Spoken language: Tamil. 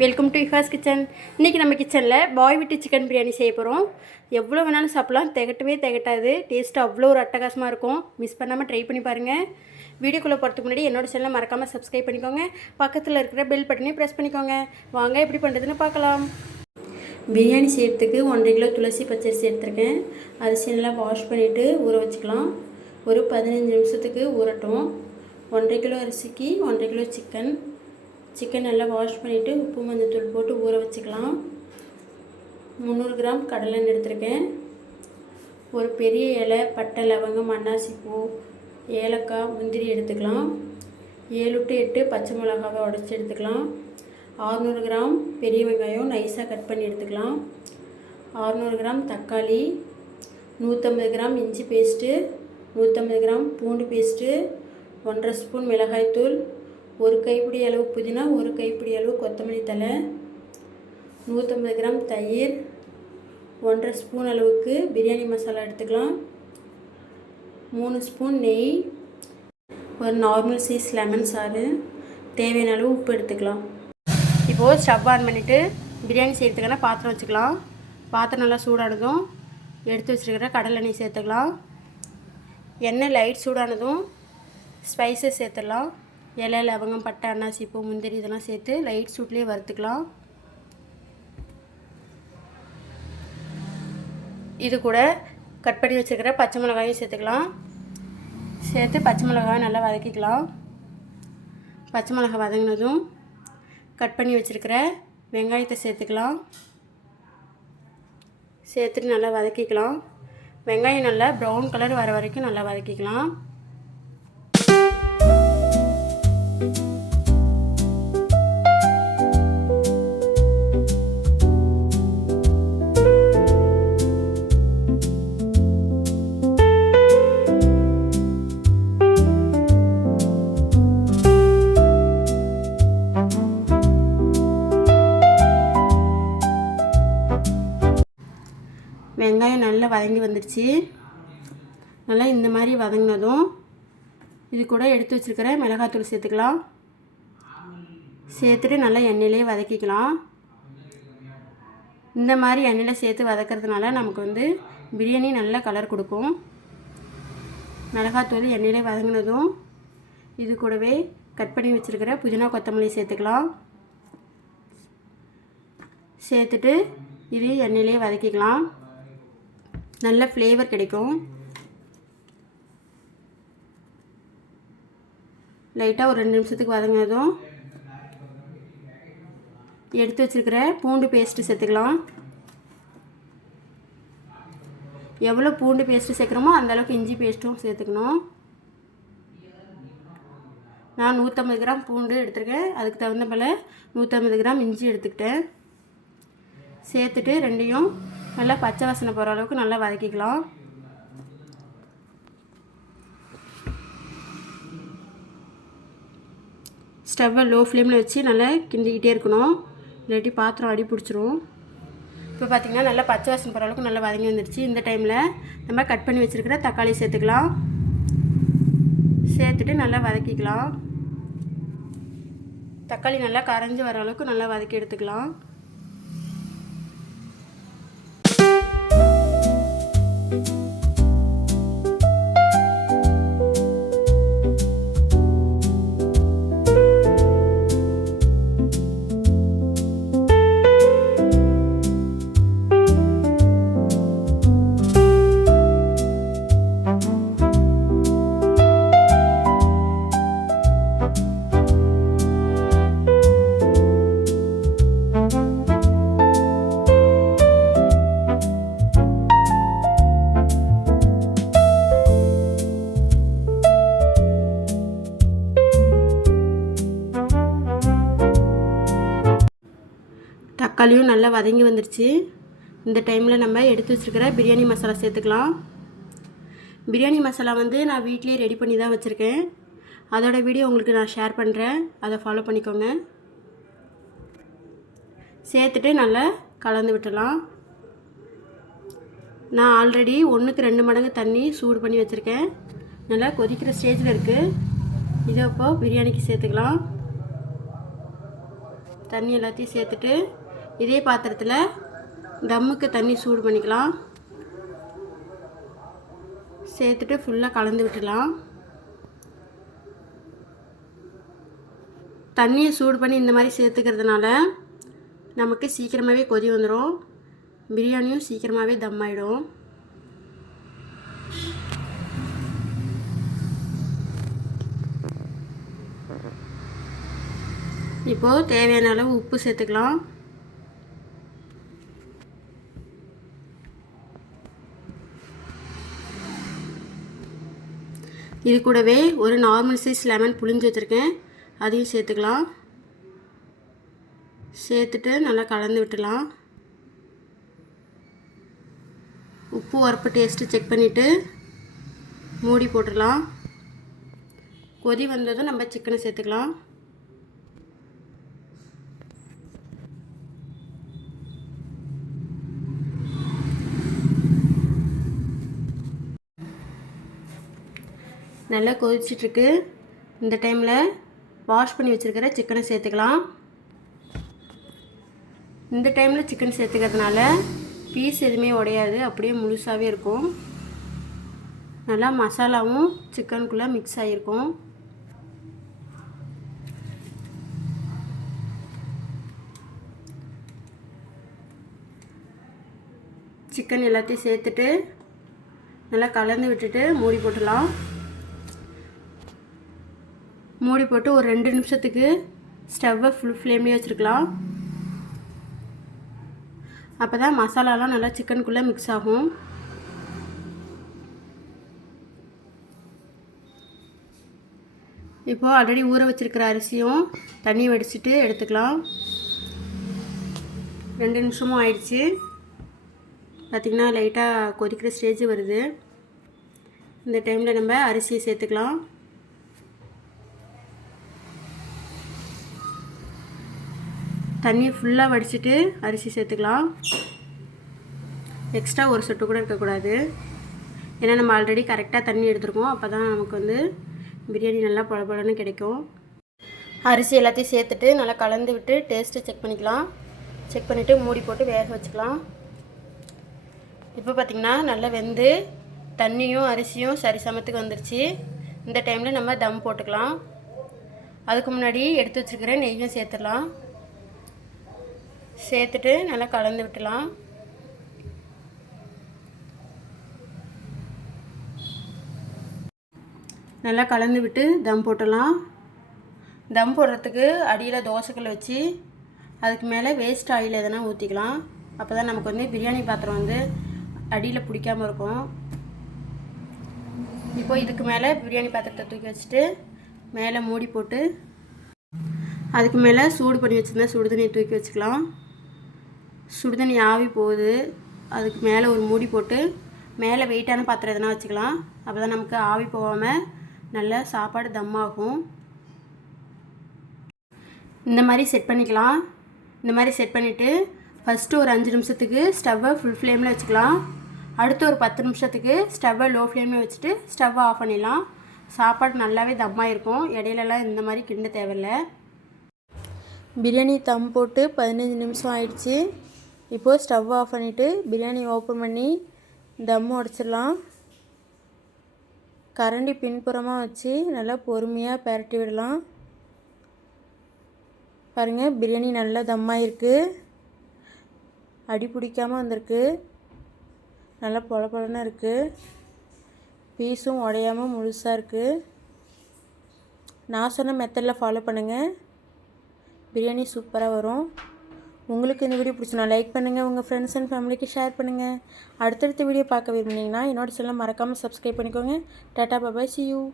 Welcome to இஃபாஸ் kitchen. இன்றைக்கி நம்ம கிச்சனில் பாய் விட்டு சிக்கன் பிரியாணி செய்ய போகிறோம். எவ்வளோ வேணாலும் சாப்பிட்லாம், திகட்டாது. டேஸ்ட்டு அவ்வளோ ஒரு அட்டகாசமாக இருக்கும். மிஸ் பண்ணாமல் ட்ரை பண்ணி பாருங்கள். வீடியோக்குள்ளே போகிறதுக்கு முன்னாடி என்னோடய சேனலை மறக்காமல் சப்ஸ்கிரைப் பண்ணிக்கோங்க. பக்கத்தில் இருக்கிற பெல் பட்டனையும் ப்ரெஸ் பண்ணிக்கோங்க. வாங்க எப்படி பண்ணுறதுன்னு பார்க்கலாம். பிரியாணி செய்கிறதுக்கு 1.5 கிலோ துளசி பச்சரிசி எடுத்துருக்கேன். அரிசி நல்லா வாஷ் பண்ணிவிட்டு ஊற வச்சுக்கலாம். ஒரு 15 நிமிஷத்துக்கு ஊறட்டும். 1.5 கிலோ அரிசிக்கு 1.5 கிலோ சிக்கன் நல்லா வாஷ் பண்ணிவிட்டு உப்பு மஞ்சத்தூள் போட்டு ஊற வச்சுக்கலாம். 300 கிராம் கடலெண்ணெய் எடுத்துருக்கேன். ஒரு பெரிய இலை பட்டை லவங்கம் அன்னாசி பூ ஏலக்காய் முந்திரி எடுத்துக்கலாம். 7 to 8 பச்சை மிளகாவை உடச்சி எடுத்துக்கலாம். 600 கிராம் பெரிய வெங்காயம் நைஸாக கட் பண்ணி எடுத்துக்கலாம். 600 கிராம் தக்காளி, 150 கிராம் இஞ்சி பேஸ்ட்டு, 150 கிராம் பூண்டு பேஸ்ட்டு, 1.5 ஸ்பூன் மிளகாய்த்தூள், ஒரு கைப்பிடி அளவு புதினா, ஒரு கைப்பிடி அளவு கொத்தமல்லி தழை, 150 கிராம் தயிர், 1.5 ஸ்பூன் அளவுக்கு பிரியாணி மசாலா எடுத்துக்கலாம். 3 ஸ்பூன் நெய், ஒரு நார்மல் சைஸ் லெமன் சாறு, தேவையான அளவு உப்பு எடுத்துக்கலாம். இப்போது ஸ்டவ் ஆன் பண்ணிவிட்டு பிரியாணி செய்கிறதுக்கான பாத்திரம் வச்சுக்கலாம். பாத்திரம் நல்லா சூடானதும் எடுத்து வச்சுருக்கிற கடலை எண்ணெய் சேர்த்துக்கலாம். எண்ணெய் லைட் சூடானதும் ஸ்பைசஸ் சேர்த்துடலாம். இலை லவங்கம் பட்டை அன்னாசி பூ முந்திரி இதெல்லாம் சேர்த்து லைட் சூட்லேயே வறுத்துக்கலாம். இது கூட கட் பண்ணி வச்சுருக்கிற பச்சை மிளகாயும் சேர்த்துக்கலாம். சேர்த்து பச்சை மிளகாய் நல்லா வதக்கிக்கலாம். பச்சை மிளகாய் வதங்கினதும் கட் பண்ணி வச்சுருக்கிற வெங்காயத்தை சேர்த்துக்கலாம். சேர்த்துட்டு நல்லா வதக்கிக்கலாம். வெங்காயம் நல்லா ப்ரௌன் கலர் வர வரைக்கும் நல்லா வதக்கிக்கலாம். வெங்காயம் நல்லா வதங்கி வந்துடுச்சு. நல்லா இந்த மாதிரி வதங்கினதும் இது கூட எடுத்து வச்சுருக்கிற மிளகாத்தூள் சேர்த்துக்கலாம். சேர்த்துட்டு நல்லா எண்ணெயிலே வதக்கிக்கலாம். இந்த மாதிரி எண்ணெயில் சேர்த்து வதக்கிறதுனால நமக்கு பிரியாணி நல்ல கலர் கொடுக்கும். மிளகாத்தூள் எண்ணெயிலே வதங்கினதும் இது கூடவே கட் பண்ணி வச்சுருக்கிற புதினா கொத்தமல்லி சேர்த்துக்கலாம். சேர்த்துட்டு இது எண்ணெயிலே வதக்கிக்கலாம். நல்ல ஃப்ளேவர் கிடைக்கும். லைட்டாக ஒரு 2 நிமிஷத்துக்கு வதங்கினதும் எடுத்து வச்சுருக்கிற பூண்டு பேஸ்ட்டு சேர்த்துக்கலாம். எவ்வளோ பூண்டு பேஸ்ட்டு சேர்க்குறோமோ அந்தளவுக்கு இஞ்சி பேஸ்ட்டும் சேர்த்துக்கணும். நான் 150 கிராம் பூண்டு எடுத்துருக்கேன். அதுக்கு தகுந்த போல் 150 கிராம் இஞ்சி எடுத்துக்கிட்டேன். சேர்த்துட்டு ரெண்டையும் நல்லா பச்சை வாசனை போகிற அளவுக்கு நல்லா வதக்கிக்கலாம். ஸ்டவ்வை லோ ஃப்ளேமில் வச்சு நல்லா கிண்டிக்கிட்டே இருக்கணும், இல்லாட்டி பாத்திரம் அடி பிடிச்சிரும். இப்போ பார்த்திங்கன்னா நல்லா பச்சை வாசனை போகிற அளவுக்கு நல்லா வதங்கி வந்துடுச்சு. இந்த டைமில் நம்ம கட் பண்ணி வச்சுருக்கிற தக்காளி சேர்த்துக்கலாம். சேர்த்துட்டு நல்லா வதக்கிக்கலாம். தக்காளி நல்லா கரைஞ்சி வர அளவுக்கு நல்லா வதக்கி எடுத்துக்கலாம். தக்காளியும் நல்லா வதங்கி வந்துடுச்சு. இந்த டைமில் நம்ம எடுத்து வச்சுருக்கிற பிரியாணி மசாலா சேர்த்துக்கலாம். பிரியாணி மசாலா நான் வீட்டிலே ரெடி பண்ணி தான் வச்சுருக்கேன். அதோட வீடியோ உங்களுக்கு நான் ஷேர் பண்ணுறேன், அதை ஃபாலோ பண்ணிக்கோங்க. சேர்த்துட்டு நல்லா கலந்து விட்டுடலாம். நான் ஆல்ரெடி 1க்கு 2 மடங்கு தண்ணி சூடு பண்ணி வச்சுருக்கேன். நல்லா கொதிக்கிற ஸ்டேஜில் இருக்குது. இதை இப்போது பிரியாணிக்கு சேர்த்துக்கலாம். தண்ணி எல்லாத்தையும் சேர்த்துட்டு இதே பாத்திரத்தில் தம்முக்கு தண்ணி சூடு பண்ணிக்கலாம். சேர்த்துட்டு ஃபுல்லாக கலந்து விட்டுடலாம். தண்ணியை சூடு பண்ணி இந்த மாதிரி சேர்த்துக்கிறதுனால நமக்கு சீக்கிரமாகவே கொதி வந்துடும். பிரியாணியும் சீக்கிரமாகவே தம் ஆகிடும். இப்போது தேவையான அளவு உப்பு சேர்த்துக்கலாம். இது கூடவே ஒரு நார்மல் சைஸ் லெமன் புளிஞ்சு வச்சுருக்கேன், அதையும் சேர்த்துக்கலாம். சேர்த்துட்டு நல்லா கலந்து விட்டுலாம். உப்பு உரப்பு டேஸ்ட்டு செக் பண்ணிவிட்டு மூடி போட்டுடலாம். கொதி வந்ததும் நம்ம சிக்கனை சேர்த்துக்கலாம். நல்லா கொதிச்சிட்ருக்கு. இந்த டைமில் வாஷ் பண்ணி வச்சுருக்கிற சிக்கனை சேர்த்துக்கலாம். இந்த டைமில் சிக்கன் சேர்த்துக்கிறதுனால பீஸ் எதுவுமே உடையாது, அப்படியே முழுசாகவே இருக்கும். நல்லா மசாலாவும் சிக்கனுக்குள்ளே மிக்ஸ் ஆகிருக்கும். சிக்கன் எல்லாத்தையும் சேர்த்துட்டு நல்லா கலந்து விட்டுட்டு மூடி போட்டுடலாம். மூடி போட்டு ஒரு 2 நிமிஷத்துக்கு ஸ்டவ்வை ஃபுல் ஃப்ளேம்லேயே வச்சுருக்கலாம். அப்போ தான் மசாலாலாம் நல்லா சிக்கனுக்குள்ளே மிக்ஸ் ஆகும். இப்போது ஆல்ரெடி ஊற வச்சுருக்கிற அரிசியும் தண்ணி வடிச்சிட்டு எடுத்துக்கலாம். 2 நிமிஷமும் ஆயிடுச்சு. பார்த்திங்கன்னா லைட்டாக கொதிக்கிற ஸ்டேஜ் வருது. இந்த டைமில் நம்ம அரிசியை சேர்த்துக்கலாம். தண்ணியை ஃபுல்லாக வடிச்சிட்டு அரிசி சேர்த்துக்கலாம். எக்ஸ்ட்ரா ஒரு சொட்டு கூட இருக்கக்கூடாது. ஏன்னா நம்ம ஆல்ரெடி கரெக்டாக தண்ணி எடுத்துருக்கோம். அப்போ தான் நமக்கு வந்து பிரியாணி நல்லா பளபளன்னு கிடைக்கும். அரிசி எல்லாத்தையும் சேர்த்துட்டு நல்லா கலந்து விட்டு டேஸ்ட்டு செக் பண்ணிக்கலாம். செக் பண்ணிவிட்டு மூடி போட்டு வேக வச்சுக்கலாம். இப்போ பார்த்திங்கன்னா நல்லா வெந்து தண்ணியும் அரிசியும் சரி சமத்துக்கு வந்துருச்சு. இந்த டைமில் நம்ம தம் போட்டுக்கலாம். அதுக்கு முன்னாடி எடுத்து வச்சுருக்கிற நெய்யும் சேர்த்துடலாம். சேர்த்துட்டு நல்லா கலந்து விட்டுலாம். நல்லா கலந்து விட்டு தம் போட்டுடலாம். தம் போடுறதுக்கு அடியில் தோசைக்கல் வச்சு அதுக்கு மேலே வேஸ்ட் ஆயில் எதனா ஊற்றிக்கலாம். அப்போ தான் நமக்கு வந்து பிரியாணி பாத்திரம் வந்து அடியில் பிடிக்காமல் இருக்கும். இப்போ இதுக்கு மேலே பிரியாணி பாத்திரத்தை தூக்கி வச்சுட்டு மேலே மூடி போட்டு அதுக்கு மேலே சூடு பண்ணி வச்சுருந்தா சுடுதண்ணியை தூக்கி வச்சுக்கலாம். சுடுதண்ணி ஆவி போகுது. அதுக்கு மேலே ஒரு மூடி போட்டு மேலே வெயிட்டான பாத்திரம் எதனா வச்சுக்கலாம். அப்போ தான் நமக்கு ஆவி போகாமல் நல்லா சாப்பாடு தம்மாகும். இந்த மாதிரி செட் பண்ணிக்கலாம். இந்த மாதிரி செட் பண்ணிவிட்டு ஃபஸ்ட்டு ஒரு 5 நிமிஷத்துக்கு ஸ்டவ்வை ஃபுல் ஃப்ளேமில் வச்சுக்கலாம். அடுத்து ஒரு 10 நிமிஷத்துக்கு ஸ்டவ்வை லோ ஃப்ளேமில் வச்சுட்டு ஸ்டவ்வை ஆஃப் பண்ணிடலாம். சாப்பாடு நல்லாவே தம்மாக இருக்கும். இடையிலலாம் இந்த மாதிரி கிண்ட தேவையில்லை. பிரியாணி தம் போட்டு 15 நிமிஷம் ஆயிடுச்சு. இப்போது ஸ்டவ் ஆஃப் பண்ணிவிட்டு பிரியாணி ஓப்பன் பண்ணி தம் உடச்சிடலாம். கரண்டி பின்புறமாக வச்சு நல்லா பொறுமையாக பரட்டி விடலாம். பாருங்கள், பிரியாணி நல்லா தம்மாக இருக்குது. அடி பிடிக்காமல் வந்திருக்கு. நல்லா பொலன்னு இருக்குது. பீஸும் உடையாமல் முழுசாக இருக்குது. நான் சொன்ன மெத்தடில் ஃபாலோ பண்ணுங்கள். பிரியாணி சூப்பராக வரும். உங்களுக்கு இந்த வீடியோ பிடிச்சினா லைக் பண்ணுங்கள். உங்கள் ஃப்ரெண்ட்ஸ் அண்ட் ஃபேமிலிக்கு ஷேர் பண்ணுங்கள். அடுத்தடுத்த வீடியோ பார்க்க விரும்புனீங்கன்னா என்னோட சேனலை மறக்காமல் சப்ஸ்கிரைப் பண்ணிக்கோங்க. டாடா பாய், see you.